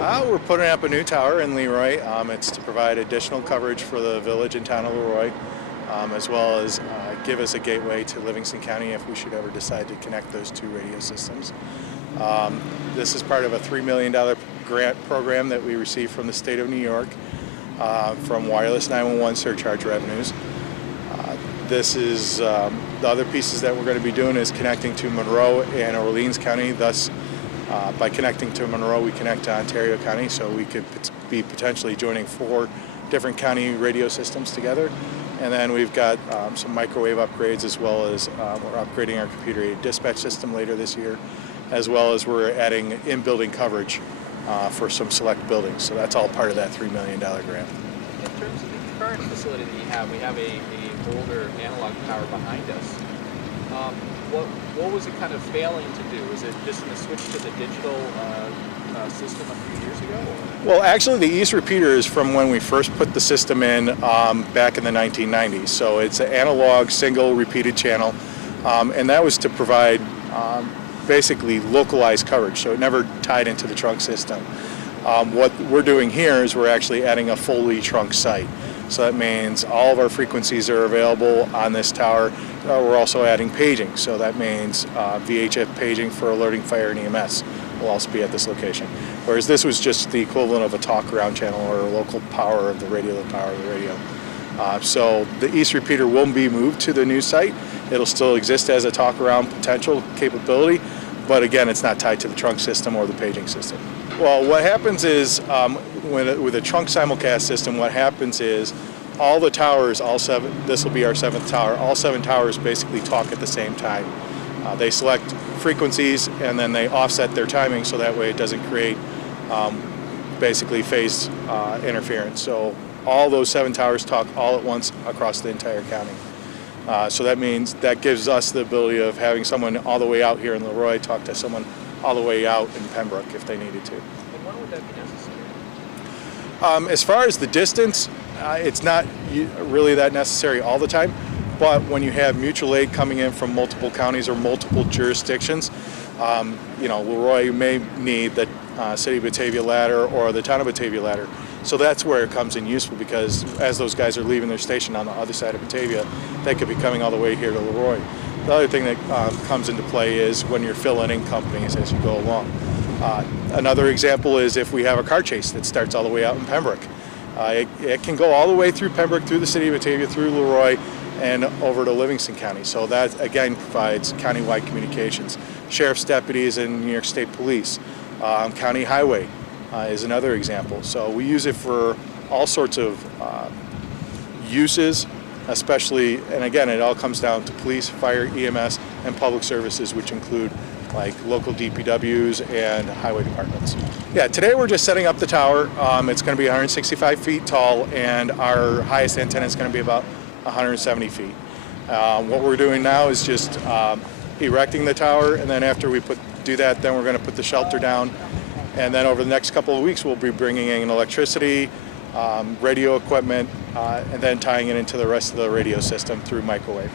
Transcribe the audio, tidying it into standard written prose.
We're putting up a new tower in LeRoy. It's to provide additional coverage for the village and town of LeRoy, as well as give us a gateway to Livingston County if we should ever decide to connect those two radio systems. This is part of a $3 million grant program that we received from the state of New York from wireless 911 surcharge revenues. This is the other pieces that we're going to be doing is connecting to Monroe and Orleans County. Thus, by connecting to Monroe, we connect to Ontario County, so we could be potentially joining 4 different county radio systems together. And then we've got some microwave upgrades, as well as we're upgrading our computer-aided dispatch system later this year, as well as we're adding in-building coverage for some select buildings. So that's all part of that $3 million grant. In terms of the current facility that you have, we have a older analog tower behind us. What was it kind of failing to do? Was it just the switch to the digital system a few years ago? Or? Well, actually, the East repeater is from when we first put the system in back in the 1990s. So it's an analog single repeated channel, and that was to provide basically localized coverage. So it never tied into the trunk system. What we're doing here is we're actually adding a fully trunk site. So that means all of our frequencies are available on this tower. We're also adding paging, so that means VHF paging for alerting fire and EMS will also be at this location. Whereas this was just the equivalent of a talk around channel or a local power of the radio, the power of the radio. So the East repeater will be moved to the new site. It'll still exist as a talk around potential capability, but again, it's not tied to the trunk system or the paging system. Well, what happens is with a trunk simulcast system, what happens is all the towers, all 7, this will be our 7th tower, all 7 towers basically talk at the same time. They select frequencies and then they offset their timing so that way it doesn't create basically phase interference. So all those 7 towers talk all at once across the entire county. So that means that gives us the ability of having someone all the way out here in LeRoy talk to someone all the way out in Pembroke if they needed to. And when would that be necessary? As far as the distance, it's not really that necessary all the time, but when you have mutual aid coming in from multiple counties or multiple jurisdictions, LeRoy may need the City of Batavia ladder or the Town of Batavia ladder. So that's where it comes in useful, because as those guys are leaving their station on the other side of Batavia, they could be coming all the way here to LeRoy. The other thing that comes into play is when you're filling in companies as you go along. Another example is if we have a car chase that starts all the way out in Pembroke. It can go all the way through Pembroke, through the City of Batavia, through LeRoy, and over to Livingston County. So that, again, provides countywide communications. Sheriff's deputies and New York State Police. County Highway is another example. So we use it for all sorts of uses, especially, and again, it all comes down to police, fire, EMS, and public services, which include like local DPWs and highway departments. Yeah, today we're just setting up the tower. It's going to be 165 feet tall, and our highest antenna is going to be about 170 feet. What we're doing now is just erecting the tower, and then after we do that, then we're going to put the shelter down, and then over the next couple of weeks we'll be bringing in electricity, radio equipment, and then tying it into the rest of the radio system through microwave.